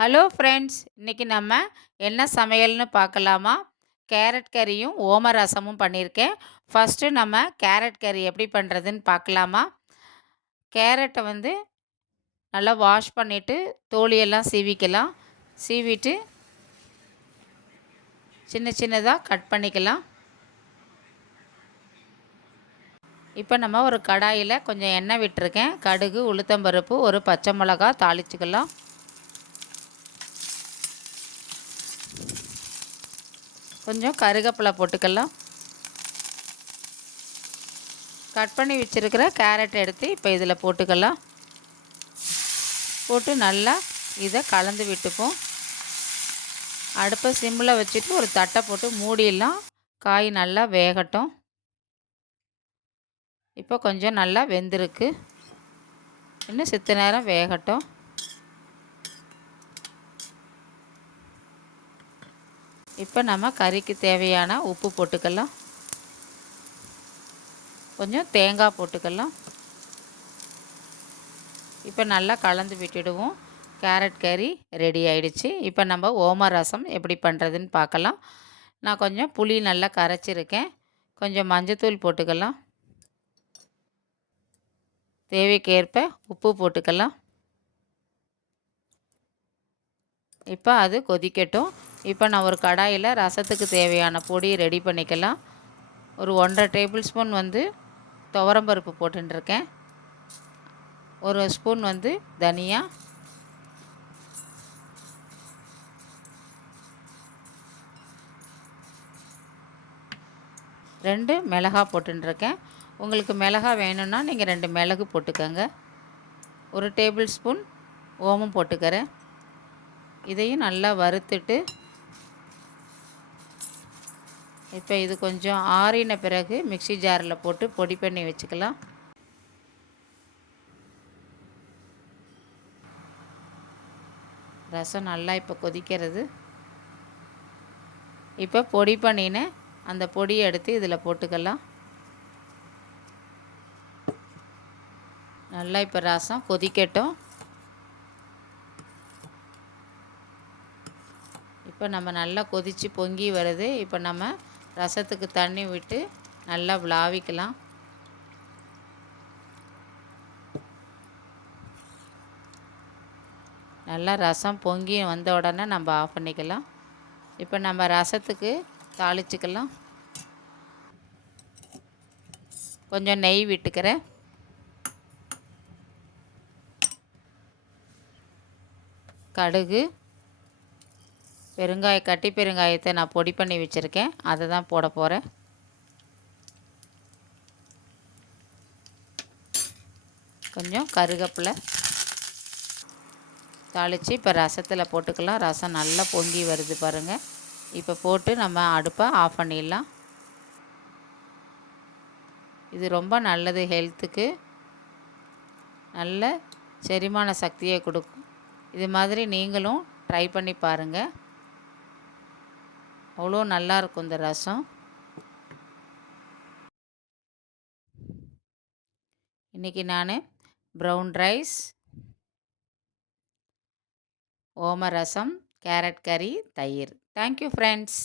Hello friends! இன்னைக்கு நம்ம என்ன சமையல்னு பார்க்கலாமா? கேரட் கறியும், ஓம ரசமும் பண்ணியிருக்கேன். ஃபர்ஸ்ட்டு நம்ம கேரட் கறி எப்படி பண்ணுறதுன்னு பார்க்கலாமா? கேரட்ட நல்லா வாஷ் பண்ணிட்டு, தோலியெல்லாம் சீவிக்கலாம். சீவிட்டு சின்ன சின்னதா கட் பண்ணிக்கலாம். இப்போ நம்ம ஒரு கடாயில கொஞ்சம் எண்ணெய் விட்டுருக்கேன். கடுகு, உளுத்தம்பருப்பு, ஒரு பச்சை மிளகா தாளிச்சுக்கலாம். கொஞ்சம் கருவேப்பிலை போட்டுக்கலாம். கட் பண்ணி வச்சுருக்கிற கேரட் எடுத்து இப்போ இதில் போட்டுக்கலாம். போட்டு நல்லா இதை கலந்து விட்டுப்போம். அடுப்பை சிம்மில் வச்சுட்டு ஒரு தட்டை போட்டு மூடிடலாம். காய் நல்லா வேகட்டும். இப்போ கொஞ்சம் நல்லா வெந்திருக்கு. இன்னும் சித்த நேரம் வேகட்டும். இப்போ நம்ம கறிக்கு தேவையான உப்பு போட்டுக்கலாம். கொஞ்சம் தேங்காய் போட்டுக்கலாம். இப்போ நல்லா கலந்து விட்டுடுவோம். கேரட் கறி ரெடி ஆயிடுச்சு. இப்போ நம்ம ஓம ரசம் எப்படி பண்ணுறதுன்னு பார்க்கலாம். நான் கொஞ்சம் புளி நல்லா கரைச்சிருக்கேன். கொஞ்சம் மஞ்சத்தூள் போட்டுக்கலாம். தேவைக்கேற்ப உப்பு போட்டுக்கலாம். இப்போ அது கொதிக்கட்டும். இப்போ நான் ஒரு கடாயில் ரசத்துக்கு தேவையான பொடி ரெடி பண்ணிக்கலாம். ஒரு 1½ டேபிள் ஸ்பூன் துவரம்பருப்பு போட்டுருக்கேன். ஒரு ஸ்பூன் தனியா, ரெண்டு மிளகாய் போட்டுருக்கேன். உங்களுக்கு மிளகாய் வேணும்னா நீங்கள் 2 மிளகு போட்டுக்கோங்க. ஒரு டேபிள் ஸ்பூன் ஓமம் போட்டுக்கிறேன். இதையும் நல்லா வறுத்துட்டு இப்போ இது கொஞ்சம் ஆறின பிறகு மிக்ஸி ஜாரில் போட்டு பொடி பண்ணி வச்சுக்கலாம். ரசம் நல்லா இப்போ கொதிக்கிறது. இப்போ பொடி பண்ணின அந்த பொடியை எடுத்து இதில் போட்டுக்கலாம். நல்லா இப்போ ரசம் கொதிக்கட்டும். இப்போ நம்ம நல்லா கொதித்து பொங்கி வருது. இப்போ நம்ம ரசத்துக்கு தண்ணி விட்டு நல்லா விளாவிக்கலாம். நல்லா ரசம் பொங்கி வந்த உடனே நம்ம ஆஃப் பண்ணிக்கலாம். இப்போ நம்ம ரசத்துக்கு தாளிச்சுக்கலாம். கொஞ்சம் நெய் விட்டுக்கிறேன். கடுகு, கட்டி பெருங்காயத்தை நான் பொடி பண்ணி வச்சுருக்கேன். அதை தான் போட போகிறேன். கொஞ்சம் கருவேப்பிலை தாளித்து இப்போ ரசத்தில் போட்டுக்கலாம். ரசம் நல்லா பொங்கி வருது பாருங்கள். இப்போ போட்டு நம்ம அடுப்பை ஆஃப் பண்ணிடலாம். இது ரொம்ப நல்லது ஹெல்த்துக்கு. நல்ல செரிமான சக்தியை கொடுக்கும். இது மாதிரி நீங்களும் ட்ரை பண்ணி பாருங்கள். அவ்வளோ நல்லாயிருக்கும் இந்த ரசம். இன்றைக்கி நான் ப்ரௌன் ரைஸ், ஓம ரசம், கேரட் கறி, தயிர். Thank you friends.